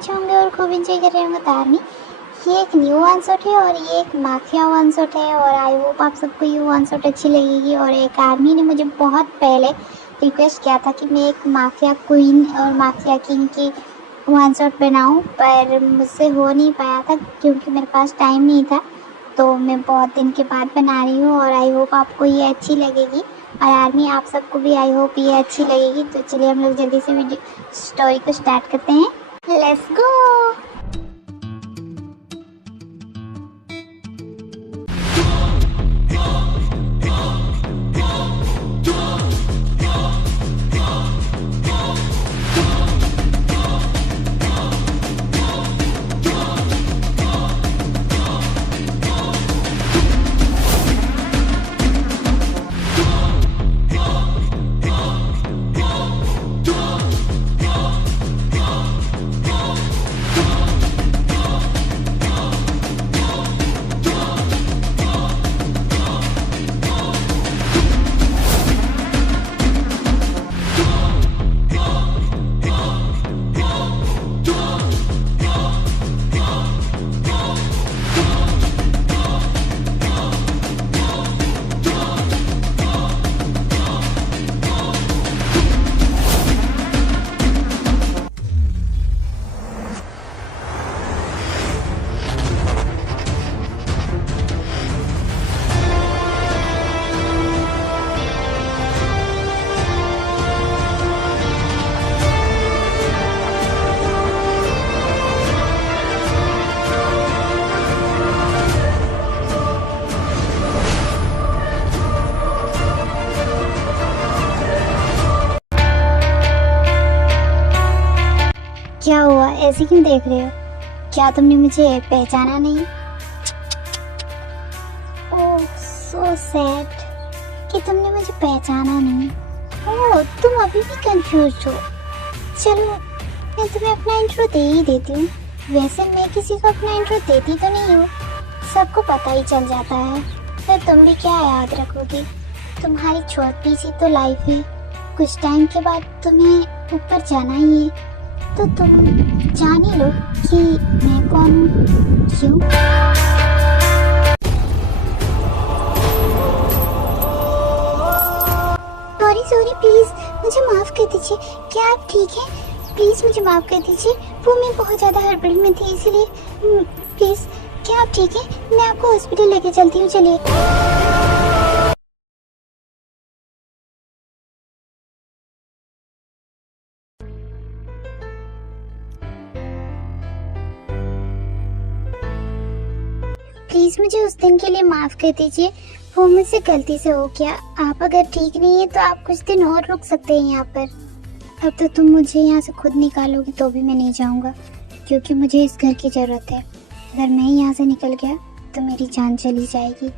अच्छे होंगे और खूब एंजॉय कर रहे होंगे। तो आर्मी, ये एक न्यू वन शॉट है और ये एक माफिया वन शॉट है और आई होप आप सबको ये वन शॉट अच्छी लगेगी। और एक आर्मी ने मुझे बहुत पहले रिक्वेस्ट किया था कि मैं एक माफिया क्वीन और माफिया किंग की वन शॉट बनाऊँ, पर मुझसे हो नहीं पाया था क्योंकि मेरे पास टाइम नहीं था। तो मैं बहुत दिन के बाद बना रही हूँ और आई होप आपको ये अच्छी लगेगी। और आर्मी, आप सबको भी आई होप ये अच्छी लगेगी। तो चलिए हम लोग जल्दी से वीडियो स्टोरी को स्टार्ट करते हैं। Let's go. क्या हुआ, ऐसे क्यों देख रहे हो? क्या तुमने मुझे पहचाना नहीं? ओह सो सैड कि तुमने मुझे पहचाना नहीं। ओह, तुम अभी भी कंफ्यूज हो। चलो मैं तुम्हें अपना इंट्रो दे ही देती हूँ। वैसे मैं किसी को अपना इंट्रो देती तो नहीं हूँ, सबको पता ही चल जाता है। फिर तुम भी क्या याद रखोगी? तुम्हारी छोटी सी तो लाइफ है, कुछ टाइम के बाद तुम्हें ऊपर जाना ही है। तो तुम जान ही लो कि मैं कौन हूँ। क्यों? सॉरी सॉरी, प्लीज मुझे माफ कर दीजिए। क्या आप ठीक हैं? प्लीज मुझे माफ कर दीजिए, वो मैं बहुत ज्यादा हड़बड़ी में थी इसलिए। प्लीज, क्या आप ठीक हैं? मैं आपको हॉस्पिटल लेके चलती हूँ, चलिए। प्लीज मुझे उस दिन के लिए माफ कर दीजिए, वो मुझसे गलती से हो गया। आप अगर ठीक नहीं है तो आप कुछ दिन और रुक सकते हैं यहाँ पर। अब तो तुम मुझे यहाँ से खुद निकालोगी तो भी मैं नहीं जाऊँगा, क्योंकि मुझे इस घर की ज़रूरत है। अगर मैं यहाँ से निकल गया तो मेरी जान चली जाएगी,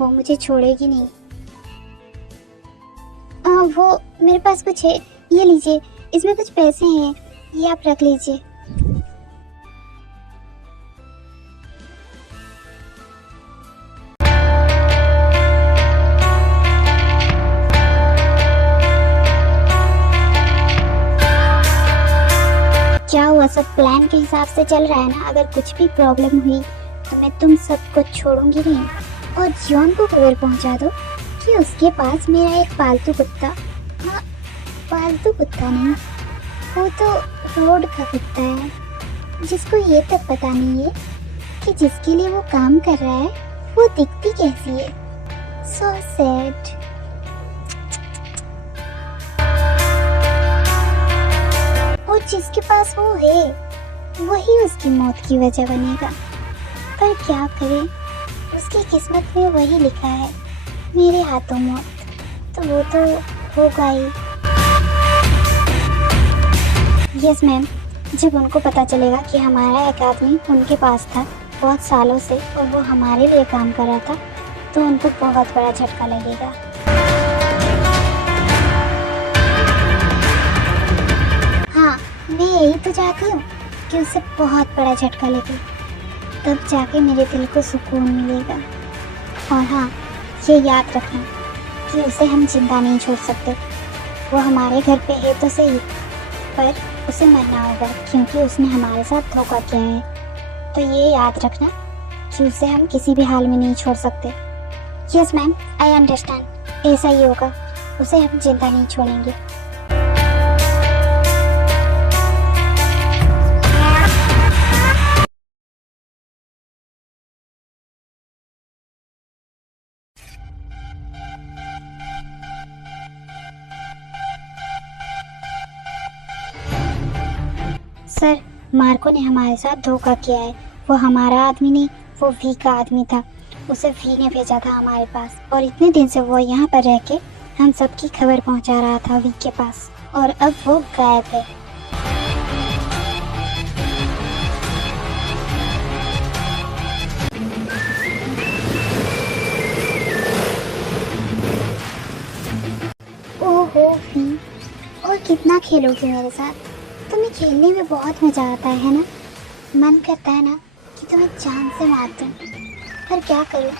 वो मुझे छोड़ेगी नहीं। वो मेरे पास कुछ है, ये लीजिए, इसमें कुछ पैसे हैं, ये आप रख लीजिए। क्या हुआ, सब प्लान के हिसाब से चल रहा है ना? अगर कुछ भी प्रॉब्लम हुई तो मैं तुम सबको छोड़ूंगी नहीं। और जॉन को खबर पहुंचा दो कि उसके पास मेरा एक पालतू कुत्ता, हाँ पालतू कुत्ता नहीं, वो तो रोड का कुत्ता है, जिसको ये तक पता नहीं है कि जिसके लिए वो काम कर रहा है वो दिखती कैसी है। So sad. और जिसके पास वो है वही उसकी मौत की वजह बनेगा। पर क्या करें, उसकी किस्मत में वही लिखा है, मेरे हाथों मौत, तो वो तो होगा ही। यस मैम, जब उनको पता चलेगा कि हमारा एक आदमी उनके पास था बहुत सालों से और वो हमारे लिए काम कर रहा था, तो उनको बहुत बड़ा झटका लगेगा। हाँ, मैं यही तो चाहती हूँ कि उसे बहुत बड़ा झटका लगे, तब जाके मेरे दिल को सुकून मिलेगा। और हाँ, ये याद रखना कि उसे हम जिंदा नहीं छोड़ सकते। वो हमारे घर पे है तो सही, पर उसे मरना होगा क्योंकि उसने हमारे साथ धोखा किया है। तो ये याद रखना कि उसे हम किसी भी हाल में नहीं छोड़ सकते। Yes ma'am, I understand. ऐसा ही होगा, उसे हम जिंदा नहीं छोड़ेंगे। सर, मार्को ने हमारे साथ धोखा किया है। वो हमारा आदमी नहीं, वो वी का आदमी था। उसे वी ने भेजा था हमारे पास, और इतने दिन से वो यहाँ पर रह के हम सबकी खबर पहुँचा रहा था वी के पास, और अब वो गायब है। ओहो वी, और कितना खेलोगे मेरे साथ? तुम्हें खेलने में बहुत मजा आता है ना? मन करता है ना कि तुम्हें जान से मार दूं, पर क्या करूं?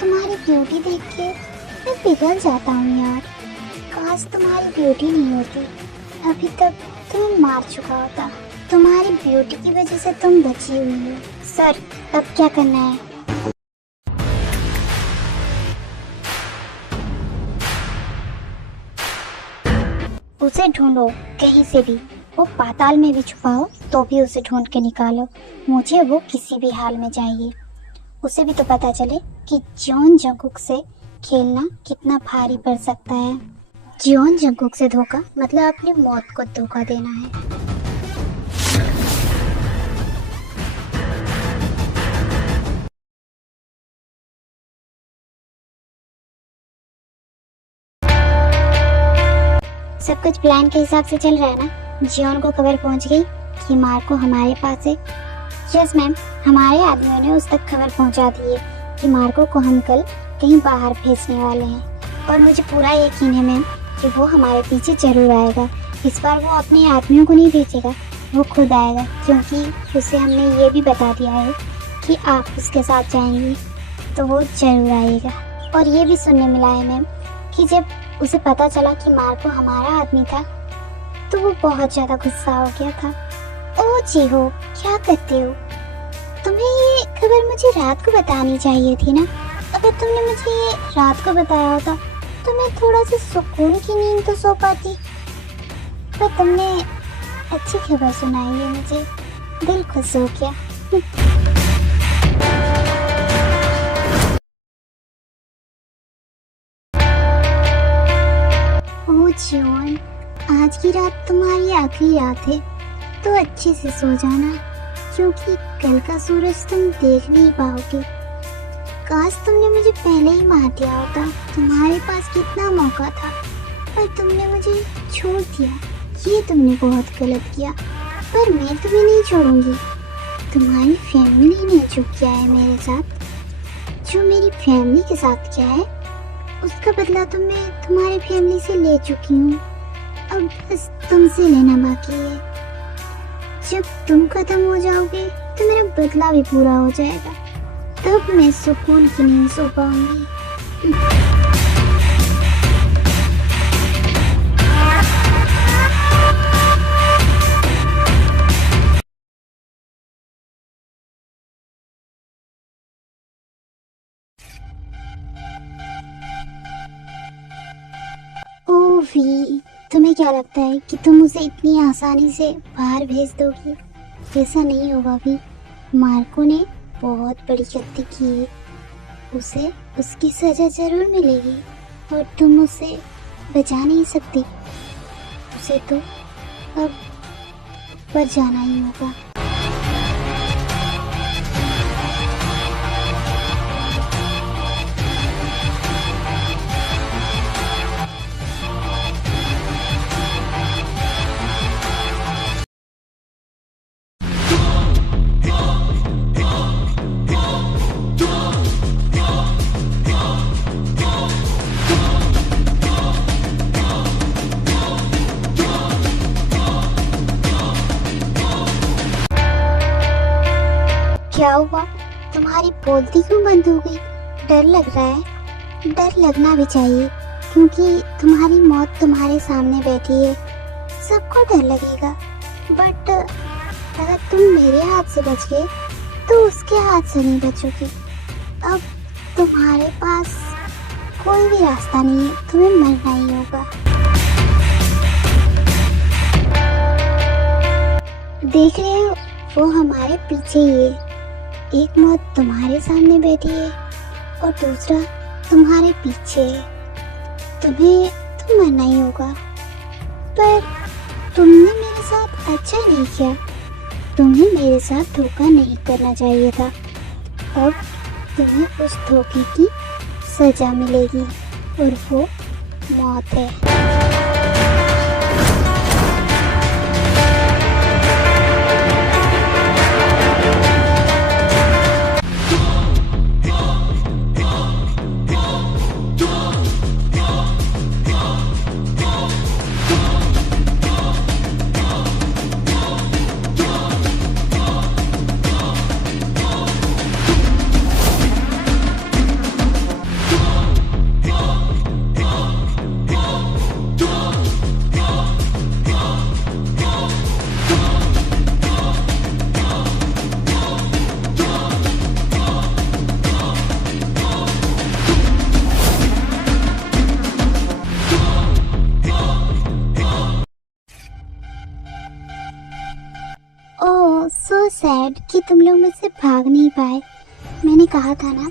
तुम्हारी ब्यूटी देख के मैं पिघल जाता हूँ यार। काश तुम्हारी ब्यूटी नहीं होती, अभी तक तुम्हें मार चुका होता। तुम्हारी ब्यूटी की वजह से तुम बची हुई हो। सर, अब क्या करना है? उसे ढूंढो कहीं से भी, वो पाताल में भी छुपा हो तो भी उसे ढूंढ के निकालो। मुझे वो किसी भी हाल में चाहिए। उसे भी तो पता चले कि जॉन जंगकुक से खेलना कितना भारी पड़ सकता है। जॉन जंगकुक से धोखा मतलब अपनी मौत को धोखा देना है। सब कुछ प्लान के हिसाब से चल रहा है ना? जॉन को खबर पहुंच गई कि मार्को हमारे पास है? यस मैम, हमारे आदमियों ने उस तक खबर पहुंचा दी है कि मार्को को हम कल कहीं बाहर भेजने वाले हैं, और मुझे पूरा यकीन है मैम कि वो हमारे पीछे जरूर आएगा। इस बार वो अपने आदमियों को नहीं भेजेगा, वो खुद आएगा, क्योंकि उसे हमने ये भी बता दिया है कि आप उसके साथ जाएंगी तो वो जरूर आएगा। और ये भी सुनने मिला है मैम कि जब उसे पता चला कि मार्को हमारा आदमी था तो वो बहुत ज़्यादा गुस्सा हो गया था। ओ जी हो, क्या करते हो? तुम्हें ये खबर मुझे रात को बतानी चाहिए थी ना। अगर तुमने मुझे ये रात को बताया होता तो मैं थोड़ा सा सुकून की नींद तो सो पाती। पर तुमने अच्छी खबर सुनाई है, मुझे दिल खुश हो गया। ओ जॉन, आज की रात तुम्हारी आखिरी रात है तो अच्छे से सो जाना, क्योंकि कल का सूरज तुम देख नहीं पाओगे। काश तुमने मुझे पहले ही मार दिया होता, तुम्हारे पास कितना मौका था, पर तुमने मुझे छोड़ दिया। ये तुमने बहुत गलत किया, पर मैं तुम्हें नहीं छोड़ूंगी। तुम्हारी फैमिली ने जो किया है मेरे साथ, जो मेरी फैमिली के साथ किया है, उसका बदला तो मैं तुम्हारी फैमिली से ले चुकी हूँ। अब बस तुमसे लेना बाकी है। जब तुम खत्म हो जाओगे तो मेरा बदला भी पूरा हो जाएगा, तब मैं सुकून की नींद सो पाऊंगी। ओ वी, तुम्हें क्या लगता है कि तुम उसे इतनी आसानी से बाहर भेज दोगी? ऐसा नहीं होगा वी। मार्को ने बहुत बड़ी गलती की है, उसे उसकी सजा जरूर मिलेगी, और तुम उसे बचा नहीं सकती। उसे तो अब ऊपर जाना ही होगा। क्या हुआ? तुम्हारी बोलती क्यों बंद हो गई? डर लग रहा है? डर लगना भी चाहिए, क्योंकि तुम्हारी मौत तुम्हारे सामने बैठी है। सबको डर लगेगा, बट अगर तुम मेरे हाथ से बच गए तो उसके हाथ से नहीं बचोगे। अब तुम्हारे पास कोई भी रास्ता नहीं है, तुम्हें मरना ही होगा। देख रहे हो, वो हमारे पीछे ही है। एक मौत तुम्हारे सामने बैठी है और दूसरा तुम्हारे पीछे है। तुम्हें तो मरना ही होगा। पर तुमने मेरे साथ अच्छा नहीं किया, तुम्हें मेरे साथ धोखा नहीं करना चाहिए था। अब तुम्हें उस धोखे की सजा मिलेगी और वो मौत है। ओह सो सैड कि तुम लोग मुझसे भाग नहीं पाए। मैंने कहा था ना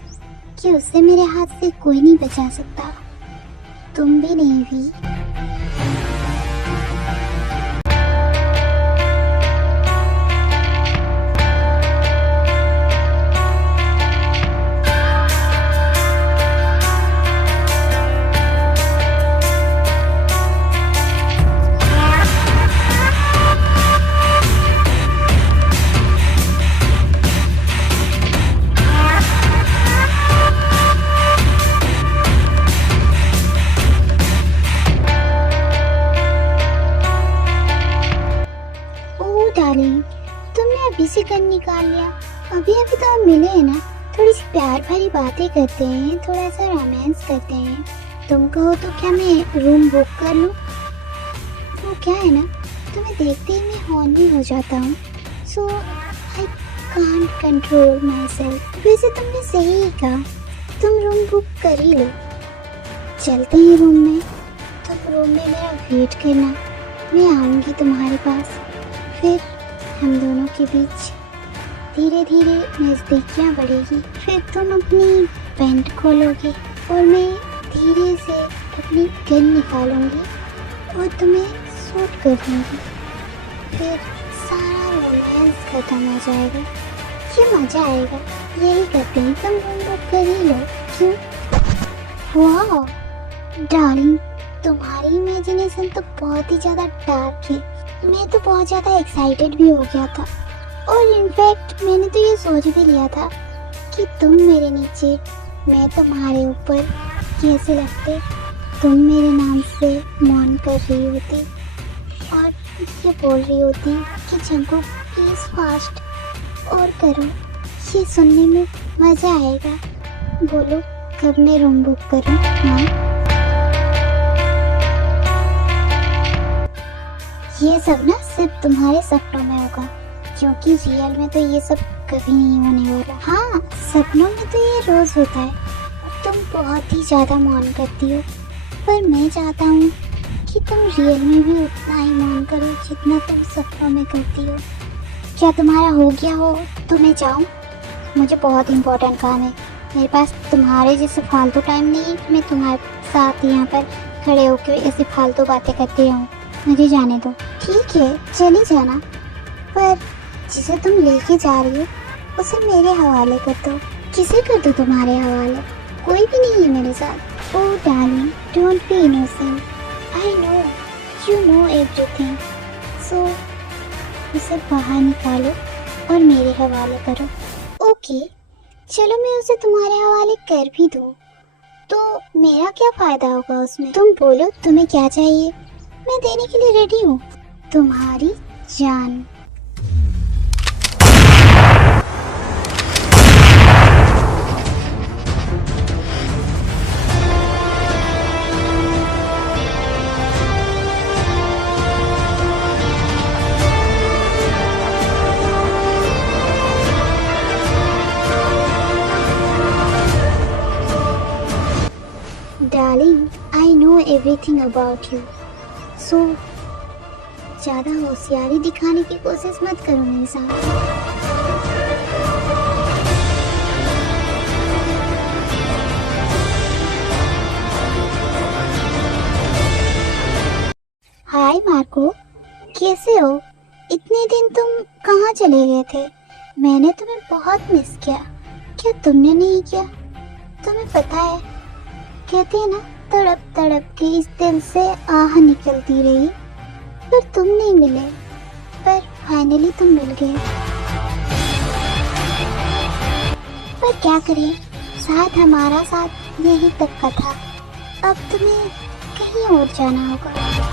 कि उससे मेरे हाथ से कोई नहीं बचा सकता, तुम भी नहीं भी। डार्लिंग, तुमने अभी से गन निकाल लिया। अभी अभी तो हम मिले हैं ना, थोड़ी सी प्यार भरी बातें करते हैं, थोड़ा सा रोमांस करते हैं। तुम कहो तो क्या मैं रूम बुक कर लूँ? वो क्या है ना, तुम्हें देखते ही मैं हॉर्न भी हो जाता हूँ। So I can't control myself. वैसे तुमने सही ही कहा, तुम रूम बुक कर ही लो। चलते हैं रूम में, तुम रूम में मेरा वेट करना, मैं आऊँगी तुम्हारे पास। फिर हम दोनों के बीच धीरे धीरे नज़दीकियाँ बढ़ेगी। फिर तुम अपनी पैंट खोलोगे और मैं धीरे से अपनी गन निकालूंगी और तुम्हें शूट कर दूँगी। फिर सारा रोमांस खत्म हो जाएगा। ये मज़ा आएगा। यही करते हैं, तुम रूम बुक कर ही लो। क्यों? वाह डार्लिंग, तुम्हारी इमेजिनेशन तो बहुत ही ज़्यादा डार्क है। मैं तो बहुत ज़्यादा एक्साइटेड भी हो गया था और इनफैक्ट मैंने तो ये सोच भी लिया था कि तुम मेरे नीचे, मैं तुम्हारे ऊपर कैसे लगते। तुम मेरे नाम से मौन कर रही होती और ये बोल रही होती कि जंगू प्लीज़ फास्ट और करो। ये सुनने में मज़ा आएगा। बोलो कब मैं रूम बुक करूँ? हाँ, ये सब ना सिर्फ तुम्हारे सपनों में होगा, क्योंकि रियल में तो ये सब कभी नहीं होने वाला। हाँ, सपनों में तो ये रोज होता है। तुम बहुत ही ज़्यादा मौन करती हो, पर मैं चाहता हूँ कि तुम रियल में भी उतना ही मौन करो जितना तुम सपनों में करती हो। क्या तुम्हारा हो गया हो तो मैं जाऊँ? मुझे बहुत इम्पोर्टेंट काम है। मेरे पास तुम्हारे जैसे फालतू टाइम नहीं है कि मैं तुम्हारे साथ यहाँ पर खड़े होकर ऐसी फालतू बातें करती रहूँ। मुझे जाने दो। ठीक है, चली जाना, पर जिसे तुम लेके जा रही हो उसे मेरे हवाले कर दो। किसे कर दो तुम्हारे हवाले? कोई भी नहीं है मेरे साथ। Oh darling, don't be innocent. I know you know everything. So उसे बाहर निकालो और मेरे हवाले करो। ओके, चलो मैं उसे तुम्हारे हवाले कर भी दूँ तो मेरा क्या फ़ायदा होगा उसमें? तुम बोलो तुम्हें क्या चाहिए, मैं देने के लिए रेडी हूँ। तुम्हारी जान। everything about you. So ज़्यादा होशियारी दिखाने की कोशिश मत करो मेरे साथ। हाय मार्को, कैसे हो? इतने दिन तुम कहाँ चले गए थे? मैंने तुम्हें बहुत मिस किया। क्या तुमने नहीं किया? तुम्हें पता है, कहते हैं ना, तड़प तड़प के इस दिल से आह निकलती रही, पर तुम नहीं मिले। पर फाइनली तुम मिल गए। पर क्या करें, साथ हमारा साथ यही तक का था। अब तुम्हें कहीं और जाना होगा।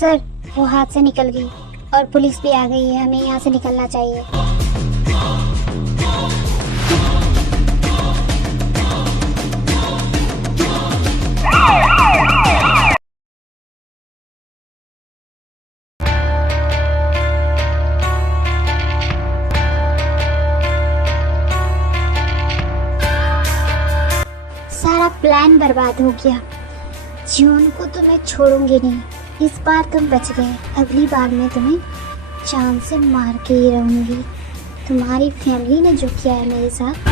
सर, वो हाथ से निकल गई और पुलिस भी आ गई है। हमें यहाँ से निकलना चाहिए। सारा प्लान बर्बाद हो गया। जून को तो मैं छोड़ूंगी नहीं। इस बार तुम बच गए, अगली बार मैं तुम्हें जान से मार के ही रहूंगी। तुम्हारी फैमिली ने जो किया है मेरे साथ।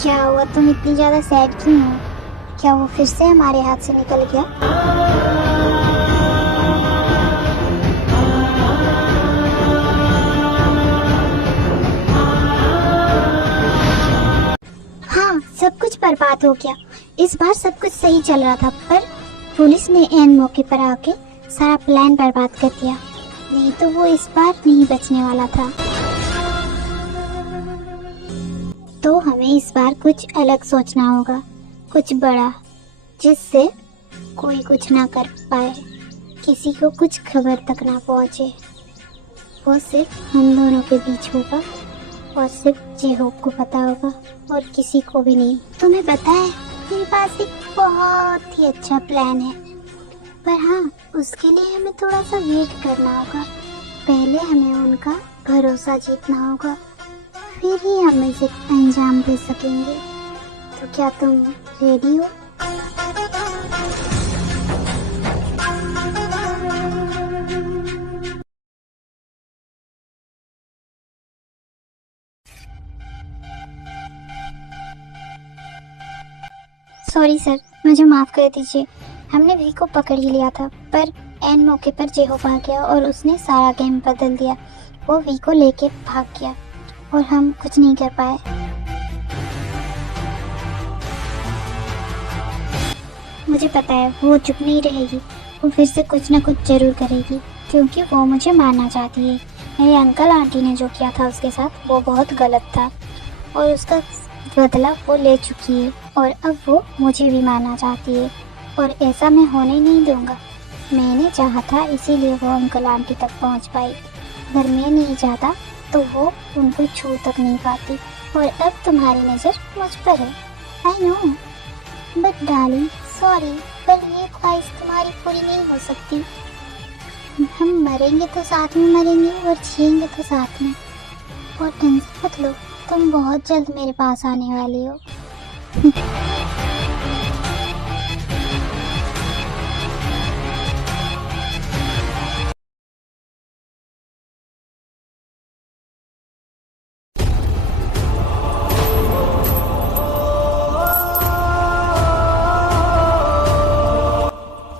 क्या हुआ, तुम इतनी ज़्यादा सैड क्यों हो? क्या वो फिर से हमारे हाथ से निकल गया? हाँ, सब कुछ बर्बाद हो गया। इस बार सब कुछ सही चल रहा था, पर पुलिस ने ऐन मौके पर आके सारा प्लान बर्बाद कर दिया। नहीं तो वो इस बार नहीं बचने वाला था। तो हमें इस बार कुछ अलग सोचना होगा, कुछ बड़ा, जिससे कोई कुछ ना कर पाए, किसी को कुछ खबर तक ना पहुंचे। वो सिर्फ हम दोनों के बीच होगा और सिर्फ जेहोप को पता होगा और किसी को भी नहीं। तुम्हें पता है, मेरे पास एक बहुत ही अच्छा प्लान है, पर हाँ, उसके लिए हमें थोड़ा सा वेट करना होगा। पहले हमें उनका भरोसा जीतना होगा, फिर ही हम इसे अंजाम दे सकेंगे। तो क्या तुम रेडी हो? सॉरी सर, मुझे माफ़ कर दीजिए। हमने वी को पकड़ ही लिया था, पर एन मौके पर जेहोप आ गया और उसने सारा गेम बदल दिया। वो वी को लेके भाग गया और हम कुछ नहीं कर पाए। मुझे पता है वो चुप नहीं रहेगी, वो फिर से कुछ ना कुछ जरूर करेगी। क्योंकि वो मुझे मारना चाहती है। मेरे अंकल आंटी ने जो किया था उसके साथ वो बहुत गलत था और उसका बदला वो ले चुकी है और अब वो मुझे भी मारना चाहती है और ऐसा मैं होने नहीं दूंगा। मैंने चाहा था इसीलिए वो अंकल आंटी तक पहुंच पाई। अगर मैं नहीं चाहता तो वो उनको छू तक नहीं पाती और अब तुम्हारी नज़र मुझ पर है। I know, but darling sorry, पर ये ख्वाहिश तुम्हारी पूरी नहीं हो सकती। हम मरेंगे तो साथ में मरेंगे और जिएंगे तो साथ में। और टेंशन मत लो, तुम बहुत जल्द मेरे पास आने वाली हो।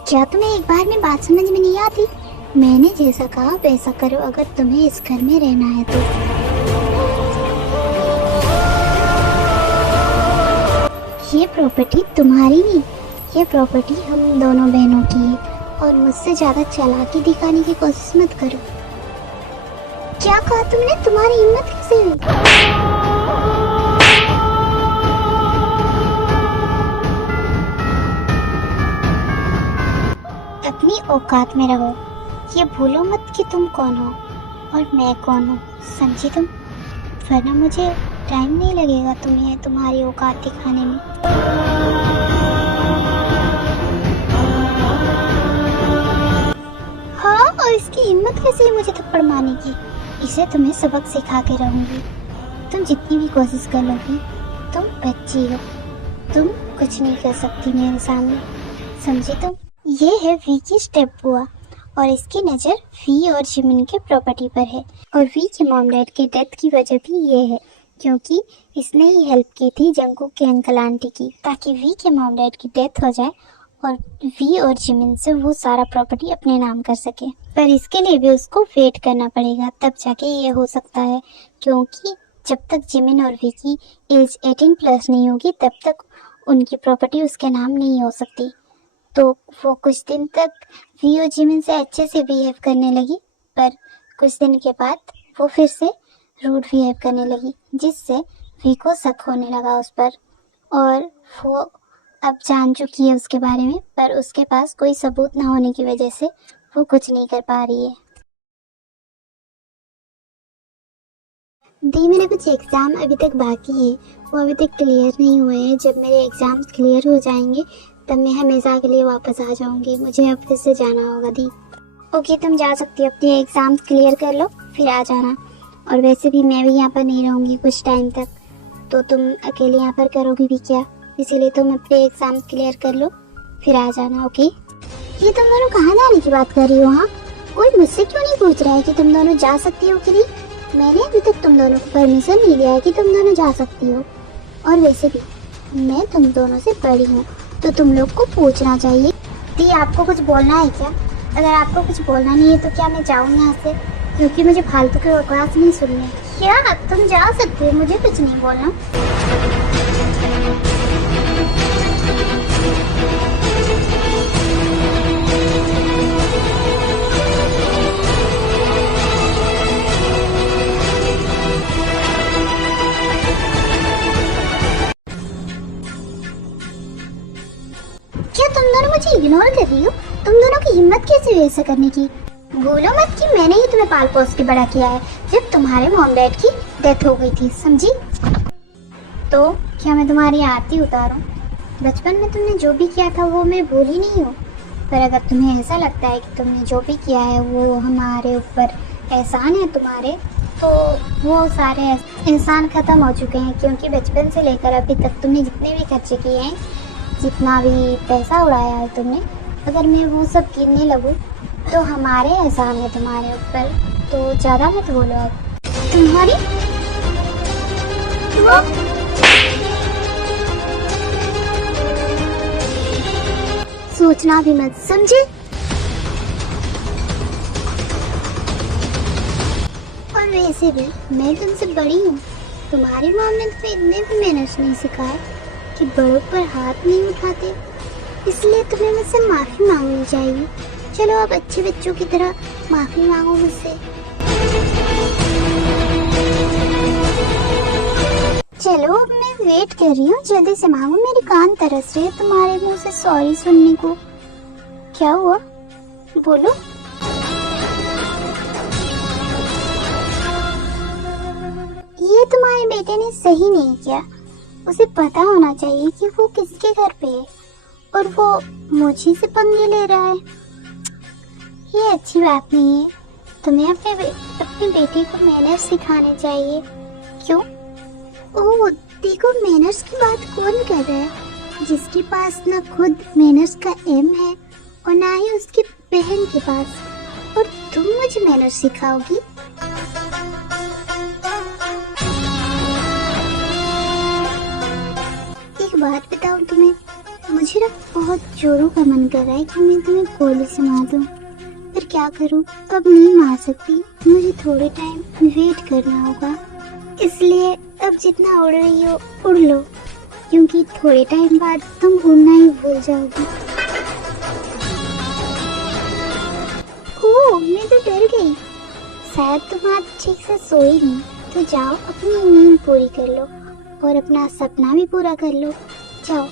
क्या तुम्हें एक बार में बात समझ में नहीं आती? मैंने जैसा कहा वैसा करो अगर तुम्हें इस घर में रहना है तो। ये प्रॉपर्टी तुम्हारी नहीं, ये प्रॉपर्टी हम दोनों बहनों की है और मुझसे ज्यादा चालाकी दिखाने की कोशिश मत करो। क्या कहा तुमने? तुम्हारी हिम्मत कैसे हुई? अपनी औकात में रहो। ये भूलो मत कि तुम कौन हो और मैं कौन हूँ, समझी तुम? वरना मुझे टाइम नहीं लगेगा तुम्हें तुम्हारी औकात दिखाने में। हाँ, और इसकी हिम्मत कैसे है मुझे थप्पड़ मारने की? इसे तुम्हें सबक सिखा के रहूंगी। तुम जितनी भी कोशिश कर लोगी, तुम बच्ची हो, तुम कुछ नहीं कर सकती मेरे सामने, समझी तुम? ये है वी की स्टेप बुआ और इसकी नज़र वी और जिमिन के प्रॉपर्टी पर है और वी के मॉम डैड के डेथ की वजह भी ये है क्योंकि इसने ही हेल्प की थी जंगकुक के अंकल आंटी की, ताकि वी के मॉम डैड की डेथ हो जाए और वी और जिमिन से वो सारा प्रॉपर्टी अपने नाम कर सके। पर इसके लिए भी उसको वेट करना पड़ेगा, तब जाके ये हो सकता है, क्योंकि जब तक जिमिन और वी की एज 18+ नहीं होगी तब तक उनकी प्रॉपर्टी उसके नाम नहीं हो सकती। तो वो कुछ दिन तक वी और जिमिन से अच्छे से बिहेव करने लगी, पर कुछ दिन के बाद वो फिर से रूड बिहेव करने लगी, जिससे वी को शक होने लगा उस पर और वो अब जान चुकी है उसके बारे में, पर उसके पास कोई सबूत ना होने की वजह से वो कुछ नहीं कर पा रही है। दी, मेरे कुछ एग्ज़ाम अभी तक बाकी है, वो अभी तक क्लियर नहीं हुए हैं। जब मेरे एग्ज़ाम्स क्लियर हो जाएंगे तब मैं हमेशा के लिए वापस आ जाऊंगी। मुझे अब फिर से जाना होगा दी। ओके, तुम जा सकती हो, अपने एग्ज़ाम्स क्लियर कर लो फिर आ जाना। और वैसे भी मैं भी यहाँ पर नहीं रहूँगी कुछ टाइम तक, तो तुम अकेले यहाँ पर करोगी भी क्या, इसीलिए तुम अपने एग्ज़ाम्स क्लियर कर लो फिर आ जाना। ओके, ये तुम दोनों कहाँ जाने की बात कर रही हो? हाँ, कोई मुझसे क्यों नहीं पूछ रहा है कि तुम दोनों जा सकती हो कि नहीं? मैंने अभी तक तुम दोनों को परमिशन नहीं दिया है कि तुम दोनों जा सकती हो। और वैसे भी मैं तुम दोनों से बड़ी हूँ तो तुम लोग को पूछना चाहिए। दी, आपको कुछ बोलना है क्या? अगर आपको कुछ बोलना नहीं है तो क्या मैं जाऊँ यहाँ से, क्योंकि मुझे फालतू के बकवास नहीं सुनने। क्या तुम जा सकते हो, मुझे कुछ नहीं बोलना। क्या तुम दोनों मुझे इग्नोर कर रही हो? तुम दोनों की हिम्मत कैसे हुई ऐसा करने की? भूलो मत कि मैंने ही तुम्हें पाल पोस के बड़ा किया है जब तुम्हारे मॉम डैड की डेथ हो गई थी, समझी? तो क्या मैं तुम्हारी आरती उतारूं? बचपन में तुमने जो भी किया था वो मैं भूली नहीं हूँ, पर अगर तुम्हें ऐसा लगता है कि तुमने जो भी किया है वो हमारे ऊपर एहसान है तुम्हारे, तो वो सारे एहसान ख़त्म हो चुके हैं, क्योंकि बचपन से लेकर अभी तक तुमने जितने भी खर्चे किए हैं, जितना भी पैसा उड़ाया है तुमने, अगर मैं वो सब गिनने लगूँ तो हमारे एहसान है तुम्हारे ऊपर। तो ज़्यादा मत बोलो अब। तुम्हारी सोचना भी मत, समझे? और वैसे भी मैं तुमसे बड़ी हूँ, तुम्हारी मॉम ने तुम्हें इतने भी मैनर्स नहीं सिखाए कि बड़ों पर हाथ नहीं उठाते, इसलिए तुम्हें मुझसे माफ़ी मांगनी चाहिए चलो अब अच्छे बच्चों की तरह माफी मांगो मुझसे। चलो अब मैं वेट कर रही हूँ, जल्दी से मांगो, मेरे कान तरस रहे तुम्हारे मुंह से सॉरी सुनने को। क्या हुआ, बोलो। ये तुम्हारे बेटे ने सही नहीं किया, उसे पता होना चाहिए कि वो किसके घर पे है और वो मुझे से पंगे ले रहा है। ये अच्छी बात नहीं है, तुम्हें अपने बेटे को मैनर्स सिखाने चाहिए। क्यों? ओह देखो, मैनर्स की बात कौन कर रहा है जिसके पास ना खुद मैनर्स का एम है और ना ही उसकी बहन के पास, और तुम मुझे मैनर्स सिखाओगी? एक बात बताऊं तुम्हें, मुझे ना बहुत जोरों का मन कर रहा है कि मैं तुम्हें गोली से मार दूं, पर क्या करूं, अब नहीं मार सकती, मुझे थोड़े टाइम वेट करना होगा। इसलिए अब जितना उड़ रही हो उड़ लो, क्योंकि थोड़े टाइम बाद तुम उड़ना ही भूल जाओगी। ओह मैं तो डर गई, शायद तुम आज ठीक से सोई नहीं, तो जाओ अपनी नींद पूरी कर लो और अपना सपना भी पूरा कर लो, जाओ।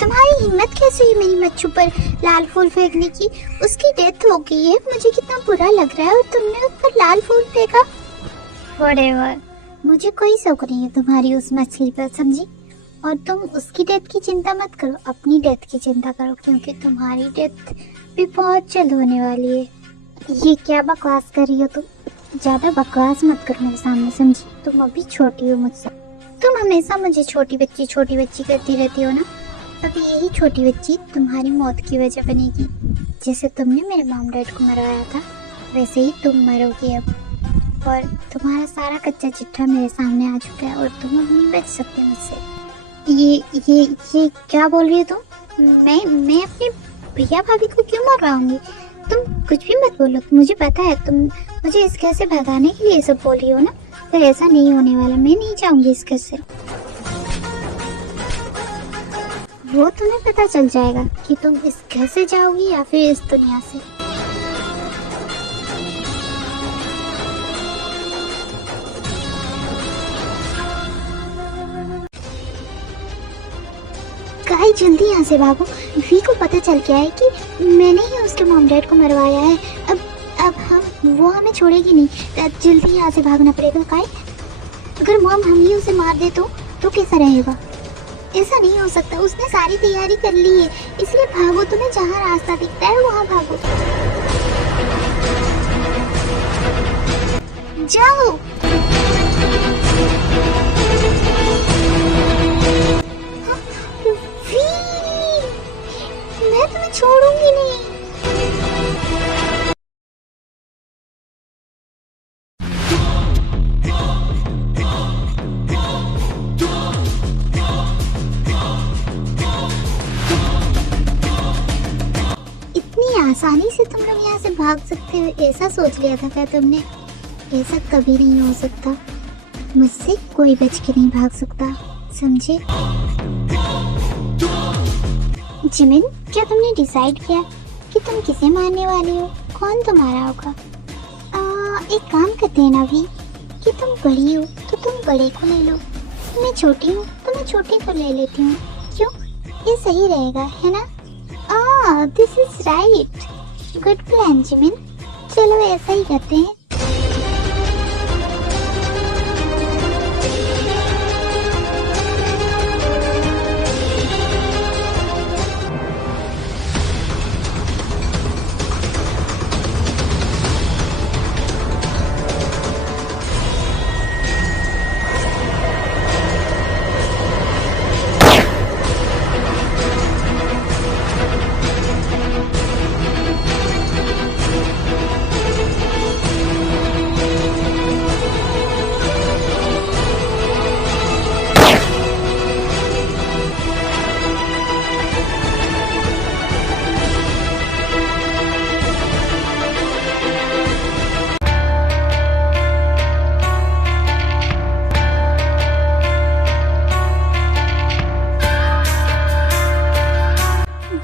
तुम्हारी हिम्मत कैसे हुई मेरी मच्छू पर लाल फूल फेंकने की? उसकी डेथ हो गई है, मुझे कितना बुरा लग रहा है, और तुमने उस पर लाल फूल फेंका। Whatever, मुझे कोई शौक नहीं है तुम्हारी उस मछली पर, समझी? और तुम उसकी डेथ की चिंता मत करो, अपनी डेथ की चिंता करो, क्योंकि तुम्हारी डेथ भी बहुत जल्द होने वाली है। ये क्या बकवास कर रही हो तुम? ज्यादा बकवास मत करो मेरे सामने, समझी? तुम अभी छोटी हो मुझसे, तुम हमेशा मुझे छोटी बच्ची करती रहती हो ना। अब यही छोटी बच्ची तुम्हारी मौत की वजह बनेगी। जैसे तुमने मेरे मॉम डैड को मरवाया था, वैसे ही तुम मरोगे अब, और तुम्हारा सारा कच्चा चिट्ठा मेरे सामने आ चुका है और तुम अब नहीं बच सकते मुझसे। ये क्या बोल रही हो तुम? मैं अपने भैया भाभी को क्यों मरवाऊंगी? तुम कुछ भी मत बोलो, मुझे पता है तुम मुझे इस घर से भगाने के लिए सब बोल रही हो ना, पर ऐसा नहीं होने वाला, मैं नहीं जाऊंगी इस घर से। वो तुम्हें पता चल जाएगा कि तुम इस घर से जाओगी या फिर इस दुनिया से। गाइस जल्दी यहाँ से भागो, वी को पता चल गया है कि मैंने ही उसके मॉम डैड को मरवाया है। अब वो हमें छोड़ेगी नहीं, जल्दी यहाँ से भागना पड़ेगा। गाइस अगर मॉम हम ही उसे मार दे तो कैसा रहेगा? ऐसा नहीं हो सकता, उसने सारी तैयारी कर ली है, इसलिए भागो, तुम्हें जहाँ रास्ता दिखता है वहाँ भागो, जाओ। मैं तुम्हें छोड़ूंगी नहीं। आसानी से तुम लोग यहाँ से भाग सकते हो, ऐसा सोच लिया था क्या तुमने? ऐसा कभी नहीं हो सकता, मुझसे कोई बच के नहीं भाग सकता, समझे? जिमिन, क्या तुमने डिसाइड किया कि तुम किसे मारने वाली हो? कौन तुम्हारा होगा? एक काम करते हैं ना भी, कि तुम बड़ी हो तो तुम बड़े को ले लो, मैं छोटी हूँ तो मैं छोटी को ले लेती हूँ। क्यों, ये सही रहेगा है ना? This is right, good plan Jimin. चलो ऐसा ही करते हैं।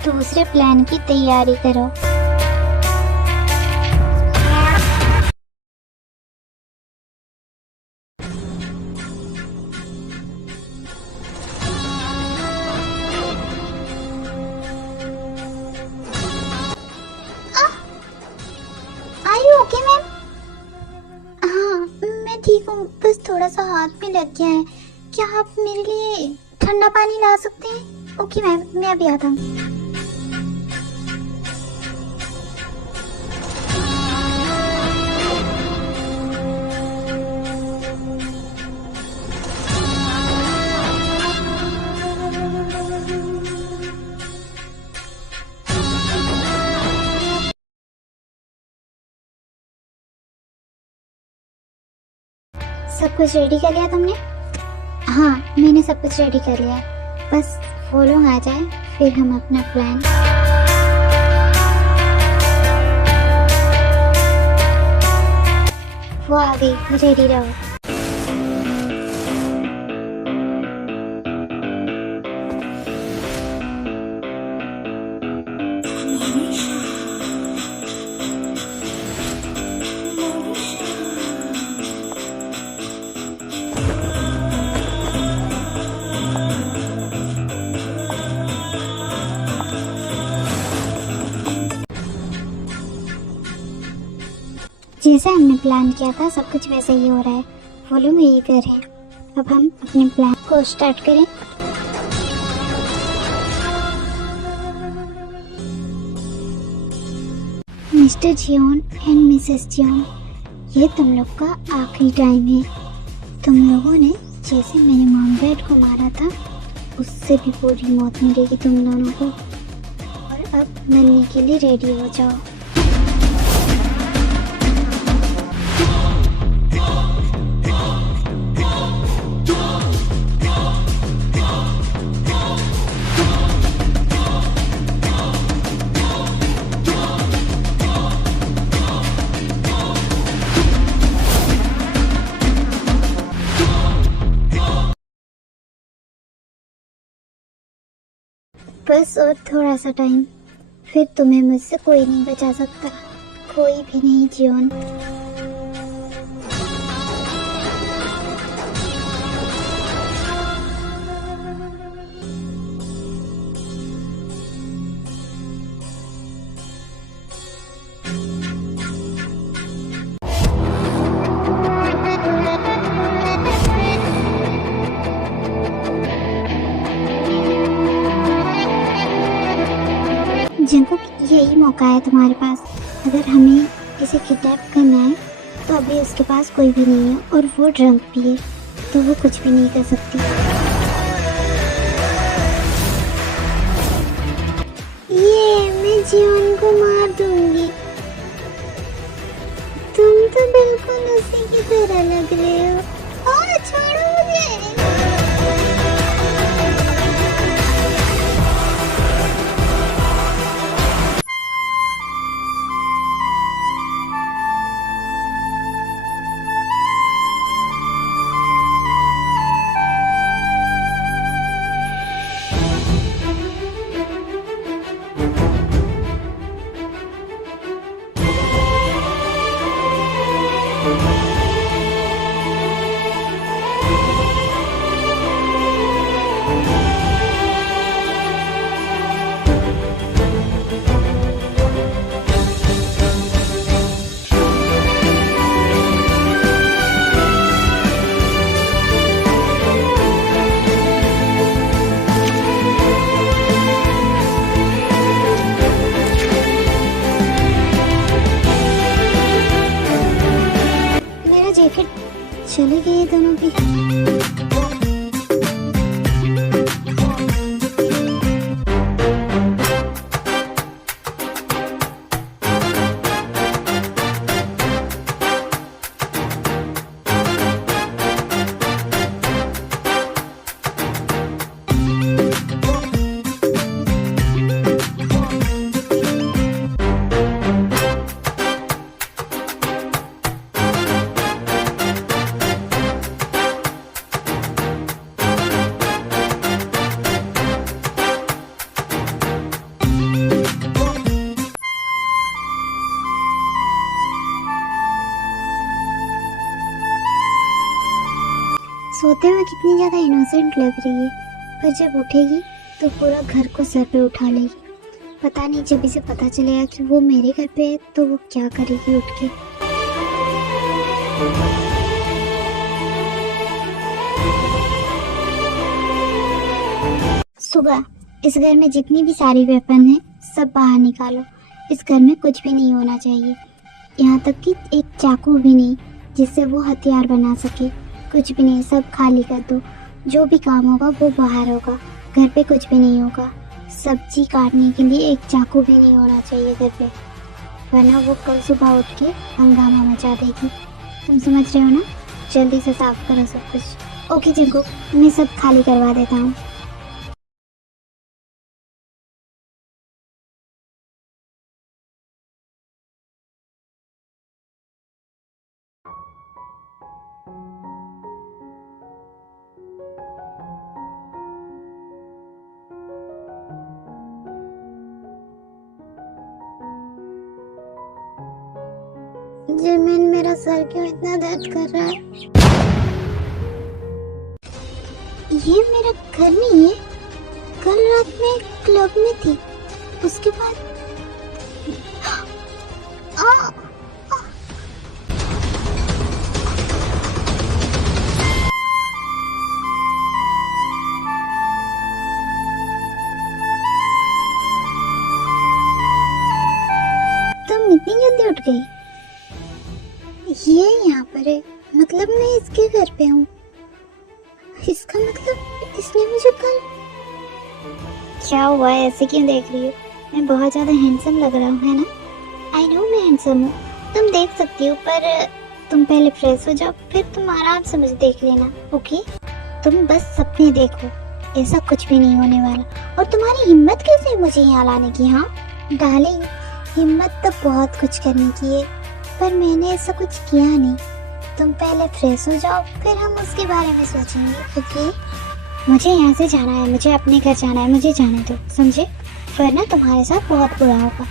दूसरे प्लान की तैयारी करो। Are you okay ma'am? हाँ मैं ठीक हूँ, बस थोड़ा सा हाथ में लग गया है। क्या आप मेरे लिए ठंडा पानी ला सकते हैं? ओके मैम, मैं अभी आता हूँ। सब कुछ रेडी कर लिया तुमने? हाँ मैंने सब कुछ रेडी कर लिया, बस फॉलोइंग आ जाए फिर हम अपना प्लान। वो आ गई, रेडी रहो। जैसे हमने प्लान किया था सब कुछ वैसा ही हो रहा है। फॉलो में ये घर है। अब हम अपने प्लान को स्टार्ट करें। Mr Jeon and Mrs Jeon, ये तुम लोग का आखिरी टाइम है। तुम लोगों ने जैसे मेरे मॉम डैड को मारा था उससे भी बुरी मौत मिलेगी तुम दोनों को। और अब मरने के लिए रेडी हो जाओ। बस और थोड़ा सा टाइम, फिर तुम्हें मुझसे कोई नहीं बचा सकता, कोई भी नहीं जियोन। जंकुक, यही मौका है तुम्हारे पास। अगर हमें इसे किडनैप करना है तो अभी उसके पास कोई भी नहीं है और वो ड्रंक भी है, तो वो कुछ भी नहीं कर सकती। ये मैं जियोन को मार दूंगी। तुम तो बिल्कुल उसी की तरह लग रहे हो। छोड़ो मुझे। मेरा जैकेट चले गए दोनों की। सोते हुए कितनी ज्यादा इनोसेंट लग रही है, पर जब उठेगी तो पूरा घर को सर पे उठा लेगी। पता नहीं जब इसे पता चलेगा कि वो मेरे घर पे है तो वो क्या करेगी उठ के। सुबह इस घर में जितनी भी सारी वेपन है सब बाहर निकालो। इस घर में कुछ भी नहीं होना चाहिए, यहाँ तक कि एक चाकू भी नहीं जिससे वो हथियार बना सके। कुछ भी नहीं, सब खाली कर दो। जो भी काम होगा वो बाहर होगा, घर पे कुछ भी नहीं होगा। सब्जी काटने के लिए एक चाकू भी नहीं होना चाहिए घर पे, वरना वो कल सुबह उठ के हंगामा मचा देगी। तुम समझ रहे हो ना? जल्दी से साफ करो सब कुछ। ओके जंकू, मैं सब खाली करवा देता हूँ। जिमिन, मेरा सर क्यों इतना दर्द कर रहा है? ये मेरा घर नहीं है। कल रात में क्लब में थी, उसके बाद तुम इतनी जल्दी उठ गई? ये यहाँ पर है, मतलब मैं इसके घर पे हूँ। इसका मतलब इसने मुझे कल... क्या हुआ है, ऐसे क्यों देख रही हो? मैं बहुत ज्यादा हैंडसम लग रहा हूँ, है ना? आई नो मैं हैंडसम हूँ, तुम देख सकती हो, पर तुम पहले फ्रेश हो जाओ, फिर तुम आराम से मुझे देख लेना, ओके? तुम बस सपने देखो, ऐसा कुछ भी नहीं होने वाला। और तुम्हारी हिम्मत कैसे है मुझे यहाँ लाने की? हाँ डार्लिंग, हिम्मत तो बहुत कुछ करने की है, पर मैंने ऐसा कुछ किया नहीं। तुम पहले फ्रेश हो जाओ, फिर हम उसके बारे में सोचेंगे, ओके? मुझे यहाँ से जाना है, मुझे अपने घर जाना है, मुझे जाने दो, समझे? वरना तुम्हारे साथ बहुत बुरा होगा।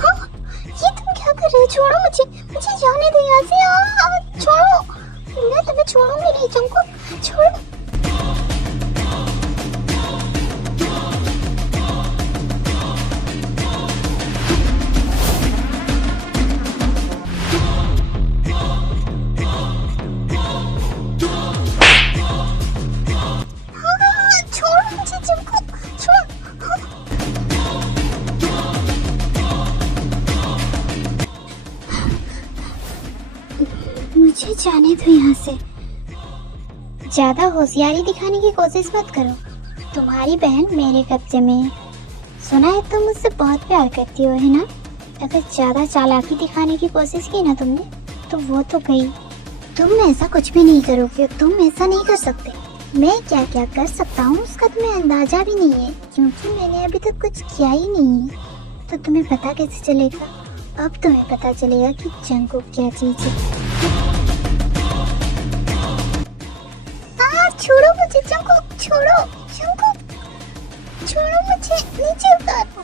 हाँ, ये तुम क्या कर रहे हो? छोड़ो मुझे, मुझे जाने दो यहाँ से। छोड़ो, मैं तुम्हें छोड़ूंगी नहीं तुमको, छोड़ो। मुझे जाने दो यहाँ से। ज्यादा होशियारी दिखाने की कोशिश मत करो, तुम्हारी बहन मेरे कब्जे में है। सुना है तुम मुझसे बहुत प्यार करती हो, है ना? अगर ज्यादा चालाकी दिखाने की कोशिश की ना तुमने, तो वो तो गई। तुम ऐसा कुछ भी नहीं करोगे, तुम ऐसा नहीं कर सकते। मैं क्या क्या कर सकता हूँ उसका तुम्हें अंदाजा भी नहीं है, क्योंकि मैंने अभी तक कुछ किया ही नहीं है। तो तुम्हें पता कैसे चलेगा? अब तुम्हें पता चलेगा कि जंगकुक क्या चीज है। छोड़ो मुझे जंगकुक, छोड़ो जंगकुक, छोड़ो मुझे, नीचे उतारो।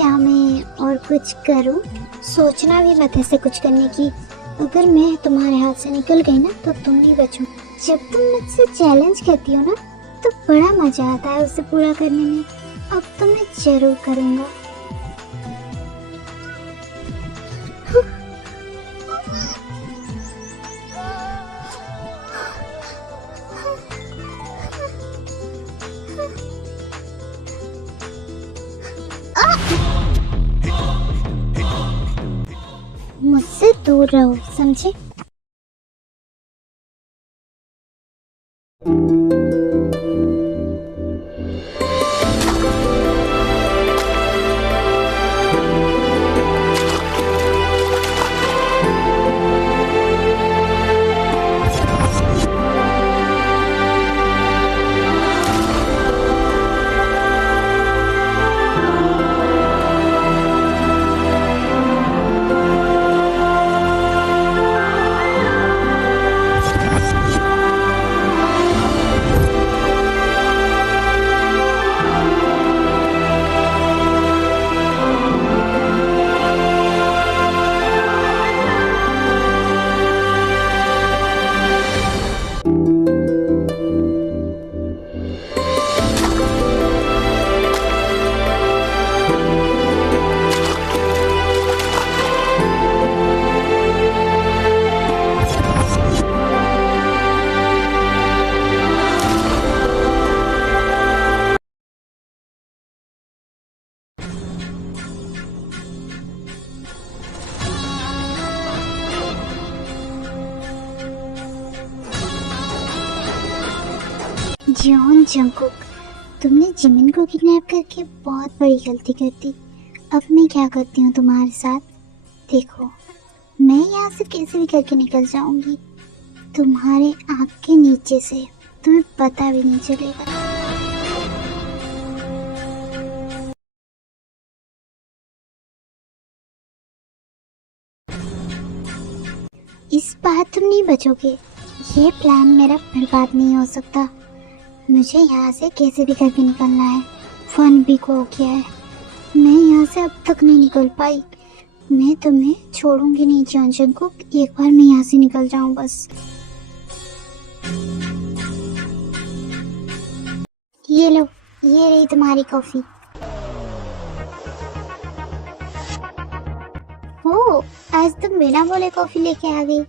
क्या मैं और कुछ करूं? सोचना भी मत ऐसे कुछ करने की। अगर मैं तुम्हारे हाथ से निकल गई ना तो तुम भी बचो। जब तुम मुझसे चैलेंज करती हो ना तो बड़ा मजा आता है उसे पूरा करने में। अब तो मैं जरूर करूंगा। मुझसे दूर रहो, समझे? जॉन जंगकुक, तुमने जिमिन को किडनैप करके बहुत बड़ी गलती कर दी। अब मैं क्या करती हूँ तुम्हारे साथ? देखो, मैं यहाँ से कैसे भी करके निकल जाऊंगी, तुम्हारे आँख के नीचे से। तुम्हें पता भी नहीं चलेगा। इस बार तुम नहीं बचोगे। ये प्लान मेरा बर्बाद नहीं हो सकता। मुझे यहाँ से कैसे भी करके निकलना है। फन भी खो गया है। मैं यहाँ से अब तक नहीं निकल पाई। मैं तुम्हें छोड़ूंगी नहीं जॉन जंगकुक। एक बार मैं यहाँ से निकल जाऊं बस। ये लो, ये रही तुम्हारी कॉफी। ओ, आज तुम बिना बोले कॉफी लेके आ गई।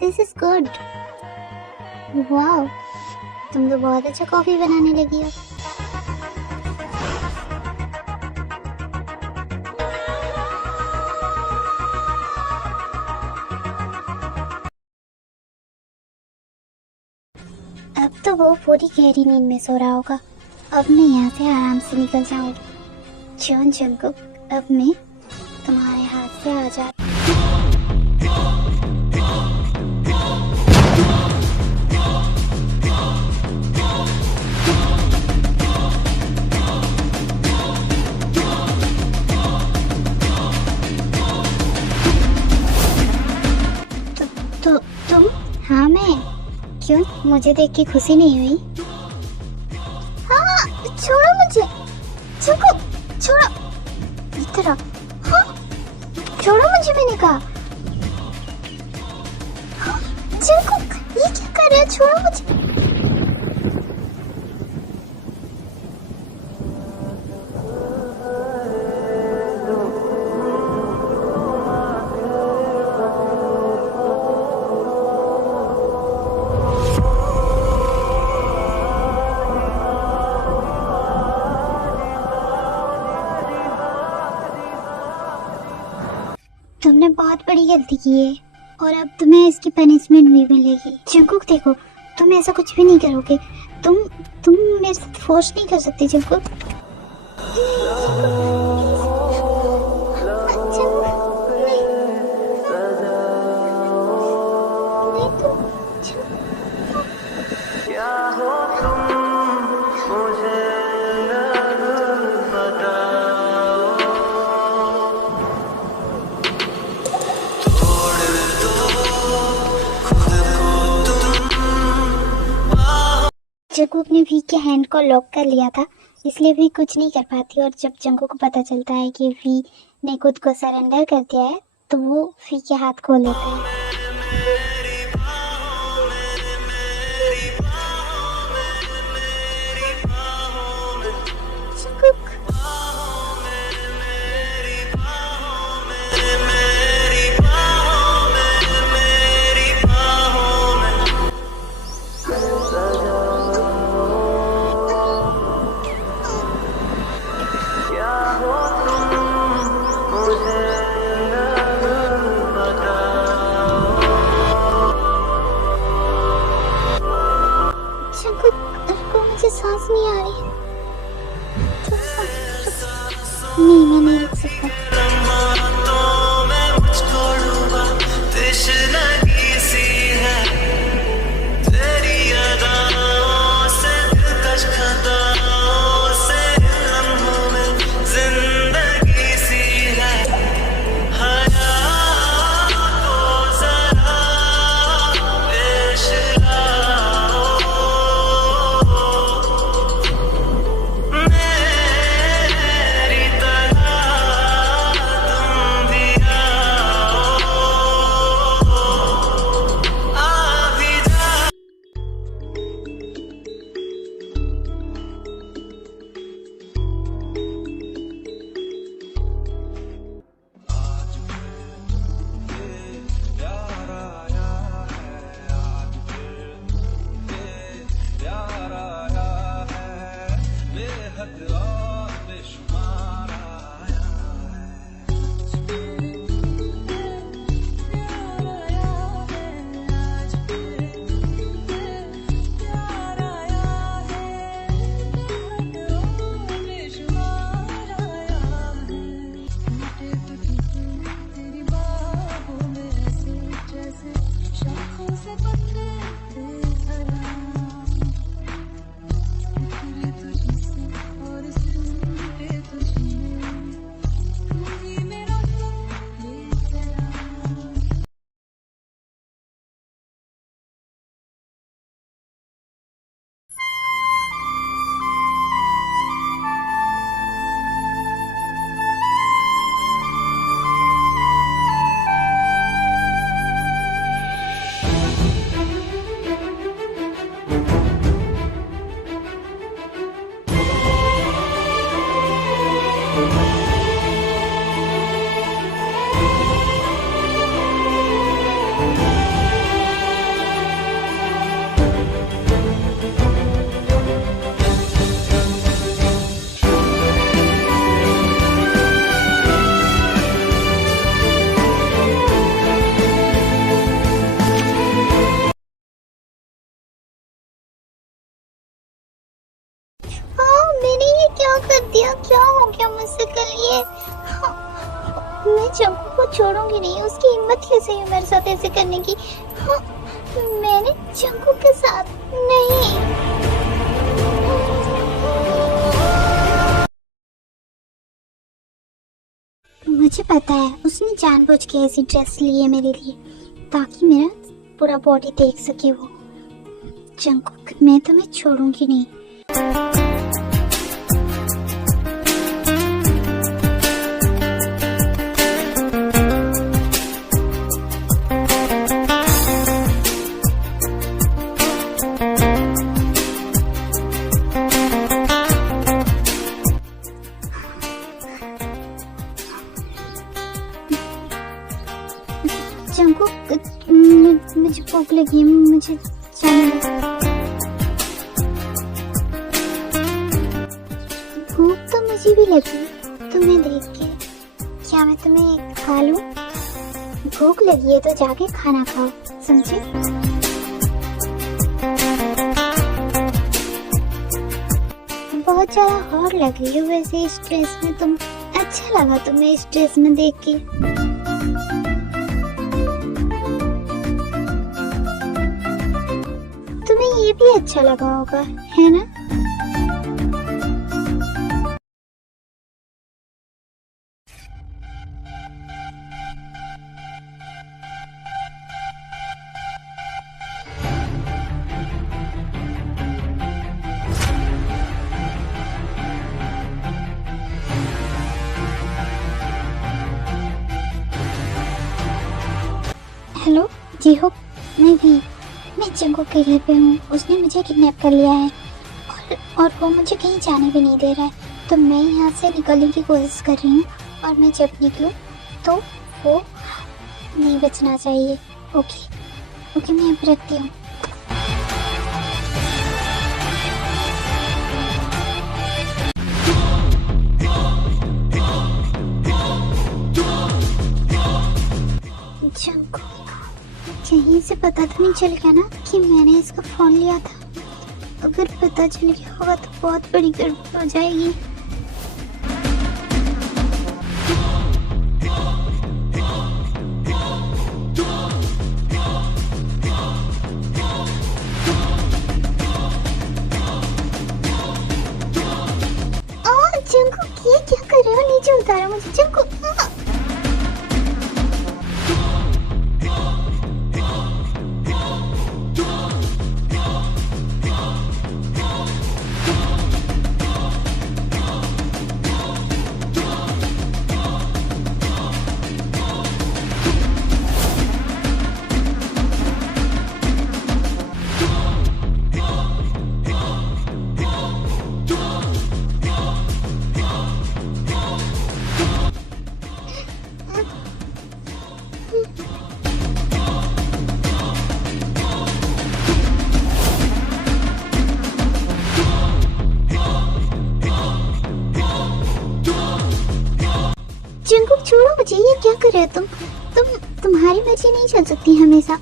This is good. वाह, तुम तो बहुत अच्छा कॉफी बनाने लगी हो। अब तो वो पूरी गहरी नींद में सो रहा होगा। अब मैं यहाँ से आराम से निकल जाऊंगी। जॉन जंगकुक, अब मैं तुम्हारे हाथ से आजाद। तो तुम? हाँ मैं। क्यों, मुझे देख के खुशी नहीं हुई? हाँ, छोड़ो मुझे। जंगकुक, छोड़ो। इधर आओ। हाँ, छोड़ो मुझे, मैंने कहा। हाँ, जंगकुक, ये क्या कर रहे हो? छोड़ो मुझे। तुमने बहुत बड़ी गलती की है और अब तुम्हें इसकी पनिशमेंट भी मिलेगी। जंगकुक देखो, तुम ऐसा कुछ भी नहीं करोगे। तुम मेरे साथ फोर्स नहीं कर सकते जंगकुक। जंगकुक ने वी के हैंड को लॉक कर लिया था, इसलिए वी कुछ नहीं कर पाती। और जब जंगू को पता चलता है कि वी ने खुद को सरेंडर कर दिया है तो वो वी के हाथ खोल लेता है। जंगुक, जंगुक, रुको, मुझे सांस नहीं आ रही। नहीं, मैं नहीं रुक सकता। मैंने ये क्या कर दिया? क्या हो गया मुझसे कल ये? मैं जंगू को छोड़ूंगी नहीं। उसकी हिम्मत कैसे है मेरे साथ ऐसे करने की? मैंने जंगू के साथ नहीं। मुझे पता है उसने जानबूझ के ऐसी ड्रेस ली है मेरे लिए ताकि मेरा पूरा बॉडी देख सके वो। जंगू, मैं तुम्हें छोड़ूंगी नहीं। जंगू, मुझे भूख लगी है, मुझे जाना है। भूख तो मुझे भी लगी तुम्हें देख के। क्या मैं तुम्हें खा लूं? भूख लगी है तो जाके खाना खाओ, समझे? बहुत ज्यादा हॉट लग रही हो वैसे इस ड्रेस में तुम। अच्छा लगा तुम्हें इस ड्रेस में देख के। तुम्हें ये भी अच्छा लगा होगा, है ना? जी हो, मैं जंगकुक के घर पे हूँ। उसने मुझे किडनैप कर लिया है और वो मुझे कहीं जाने भी नहीं दे रहा है। तो मैं यहाँ से निकलने की कोशिश कर रही हूँ और मैं जब निकलूँ तो वो नहीं बचना चाहिए। ओके, मैं अब रखती हूँ। जंगकुक, कहीं से पता तो नहीं चल गया ना कि मैंने इसका फोन लिया था? अगर पता चल गया होगा तो बहुत बड़ी गड़बड़ हो जाएगी। जंगकुक, ये क्या कर रहे हो? नीचे उतारो मुझे जंगकुक। जंगकुक छोड़ो मुझे, ये क्या कर रहे हो तुम्हारी मर्जी नहीं चल सकती हमेशा।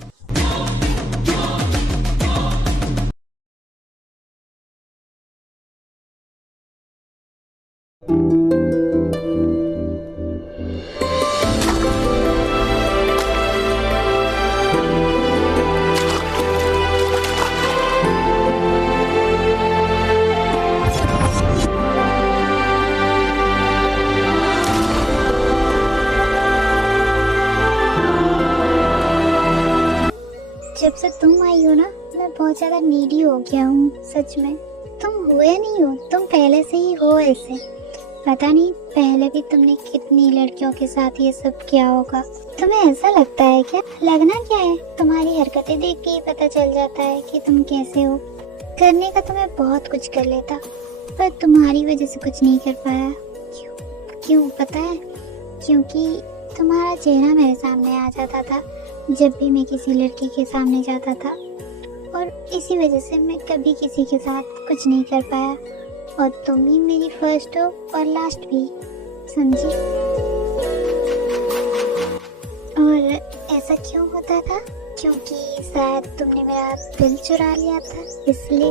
जब से तुम आई हो ना, मैं बहुत ज्यादा नीडी हो गया हूँ। सच में तुम हुए नहीं हो, तुम पहले से ही हो ऐसे। पता नहीं पहले भी तुमने कितनी लड़कियों के साथ ये सब किया होगा। तुम्हें ऐसा लगता है क्या? लगना क्या है, तुम्हारी हरकतें देख के ही पता चल जाता है कि तुम कैसे हो। करने का तो मैं बहुत कुछ कर लेता, पर तुम्हारी वजह से कुछ नहीं कर पाया। क्यों पता है? क्योंकि तुम्हारा चेहरा मेरे सामने आ जाता था जब भी मैं किसी लड़की के सामने जाता था, और इसी वजह से मैं कभी किसी के साथ कुछ नहीं कर पाया। और तुम ही मेरी फर्स्ट हो और लास्ट भी, समझी? और ऐसा क्यों होता था? क्योंकि शायद तुमने मेरा दिल चुरा लिया था, इसलिए।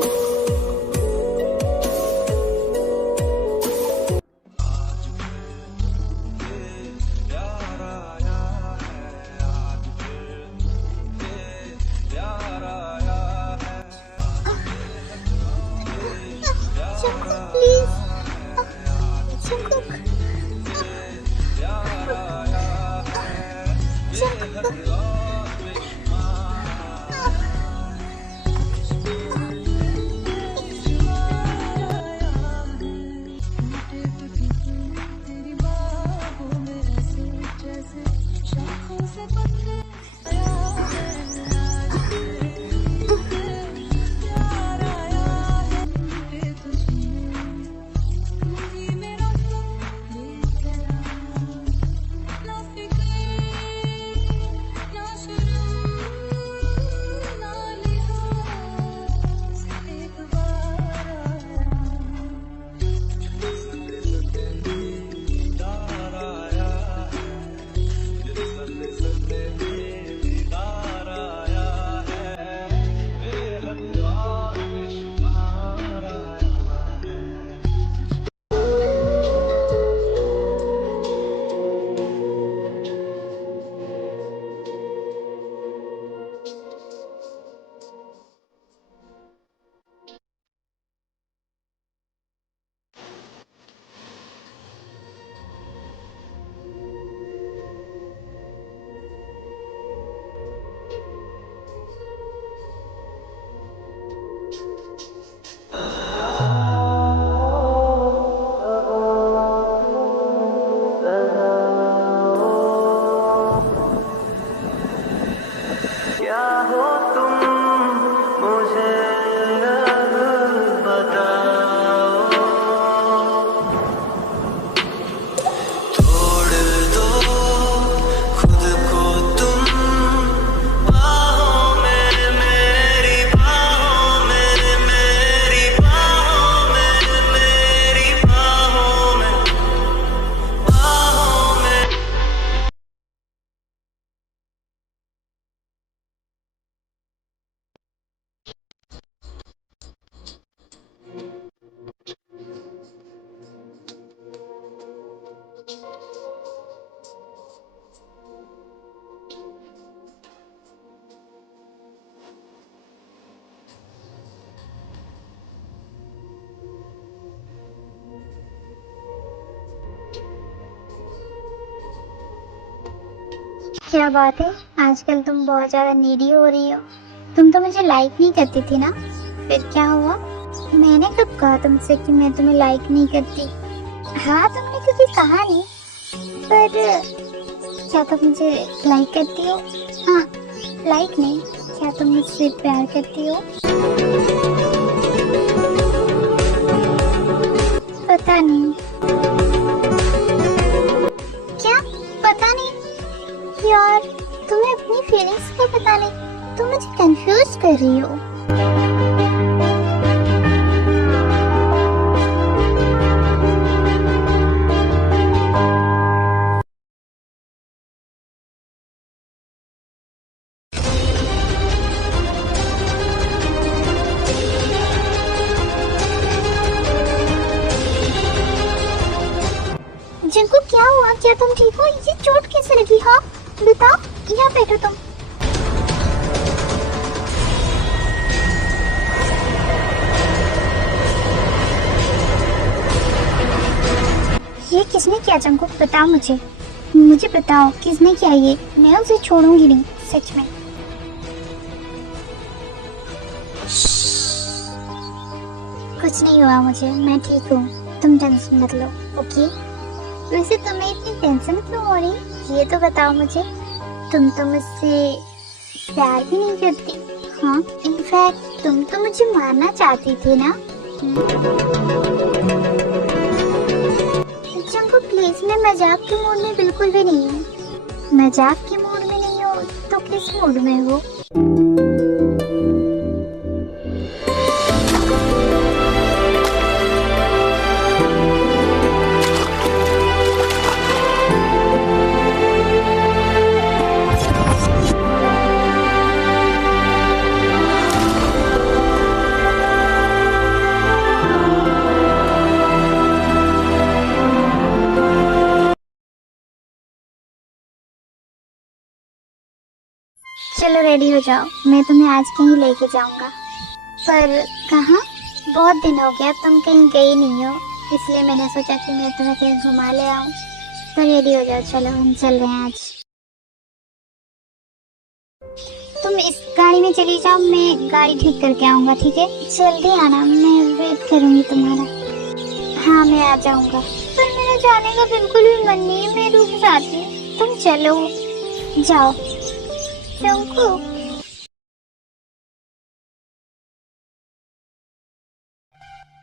क्या बात है, आजकल तुम बहुत ज्यादा नीडी हो रही हो। तुम तो मुझे लाइक नहीं करती थी ना, फिर क्या हुआ? मैंने कब कहा तुमसे कि मैं तुम्हें लाइक नहीं करती? हाँ, तुमने कभी कहा नहीं, पर क्या तुम मुझे लाइक करती हो? हाँ, लाइक नहीं, क्या तुम मुझसे प्यार करती हो? पता नहीं। क्या पता नहीं? यार, तुम्हें अपनी फीलिंग्स का पता नहीं, तुम मुझे कंफ्यूज कर रही हो। जिनको क्या हुआ? क्या तुम ठीक हो? ये चोट कैसे लगी? हाँ बताओ, यहाँ बैठो तुम। ये किसने किया जंकुक? बताओ मुझे, मुझे बताओ किसने किया ये? मैं उसे छोड़ूंगी नहीं, सच में। कुछ नहीं हुआ मुझे, मैं ठीक हूँ, तुम टेंशन मत लो, ओके? वैसे तुम्हें इतनी टेंशन क्यों हो रही, ये तो बताओ मुझे। तुम तो मुझसे प्यार भी नहीं करती। हाँ, इनफैक्ट तुम तो मुझे मारना चाहती थी ना। जंकुक प्लीज, मैं मजाक के मूड में बिल्कुल भी नहीं हूँ। मजाक के मूड में नहीं हो तो किस मूड में हो? चलो रेडी हो जाओ, मैं तुम्हें आज कहीं लेके जाऊंगा। पर कहाँ? बहुत दिन हो गया तुम कहीं गई नहीं हो, इसलिए मैंने सोचा कि मैं तुम्हें कहीं घुमा ले आऊं। तो रेडी हो जाओ, चलो हम चल रहे हैं आज। तुम इस गाड़ी में चली जाओ, मैं गाड़ी ठीक करके आऊंगा, ठीक है? जल्दी आना, मैं वेट करूंगी तुम्हारा। हाँ, मैं आ जाऊंगा। पर मेरा जाने का बिल्कुल भी मन नहीं है, मैं रुक जाती हूँ। तुम चलो, जाओ। जंकुक,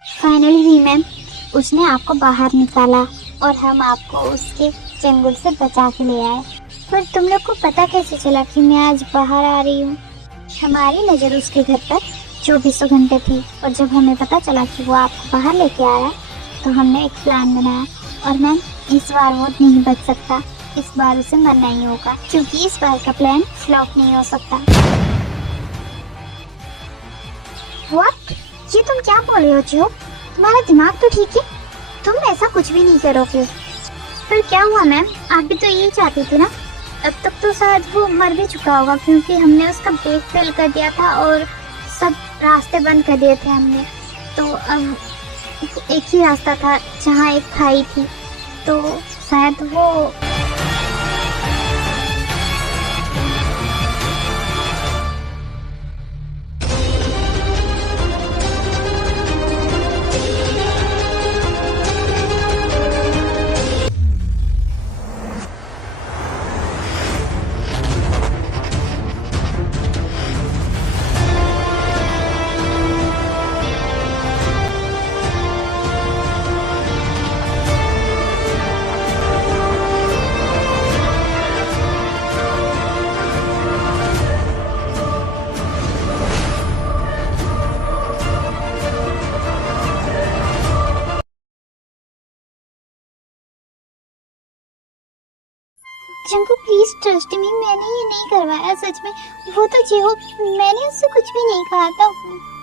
फाइनली भी मैम, उसने आपको बाहर निकाला और हम आपको उसके चंगुल से बचा के ले आए। पर तुम लोग को पता कैसे चला कि मैं आज बाहर आ रही हूँ? हमारी नज़र उसके घर पर 24 घंटे थी, और जब हमें पता चला कि वो आपको बाहर लेके आया तो हमने एक प्लान बनाया। और मैम, इस बार वो नहीं बच सकता, इस बार उसे मरना ही होगा, क्योंकि इस बार का प्लान फ्लॉप नहीं हो सकता। व्हाट? ये तुम क्या बोल रहे हो जियो? तुम्हारा दिमाग तो ठीक है, तुम ऐसा कुछ भी नहीं करोगे। पर क्या हुआ मैम, आप भी तो यही चाहती थी ना? अब तक तो शायद वो मर भी चुका होगा, क्योंकि हमने उसका ब्रेक फेल कर दिया था और सब रास्ते बंद कर दिए थे हमने। तो अब एक ही रास्ता था जहाँ एक खाई थी, तो शायद वो जंकु प्लीज ट्रस्ट मी, मैंने ये नहीं करवाया, सच में। वो तो जियो, मैंने उससे कुछ भी नहीं कहा था,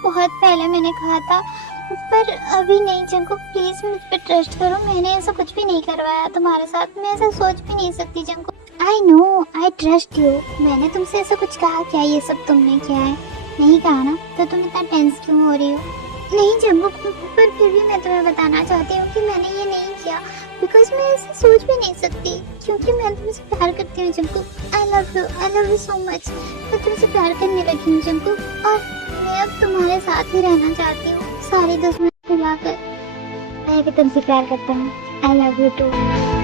बहुत पहले मैंने कहा था, पर अभी नहीं। जंकु प्लीज मुझ पे ट्रस्ट करो, मैंने ऐसा कुछ भी नहीं करवाया तुम्हारे साथ, मैं ऐसा सोच भी नहीं सकती जंकु। I know, I trust you. मैंने तुमसे ऐसा कुछ कहा क्या? ये सब तुमने किया है? नहीं कहा ना, तो तुम इतना टेंस क्यों हो रही हो? नहीं जंगकुक, पर फिर भी मैं तुम्हें बताना चाहती हूँ कि मैंने ये नहीं किया, बिकॉज मैं ऐसे सोच भी नहीं सकती, क्योंकि मैं तुमसे प्यार करती हूँ Jungkook. I love you so much. मैं तुमसे प्यार करने लगी हूँ जंगकुक, और मैं अब तुम्हारे साथ ही रहना चाहती हूँ, सारी दुश्मनी भुलाकर। मैं भी तुमसे प्यार करता हूँ। I love you to.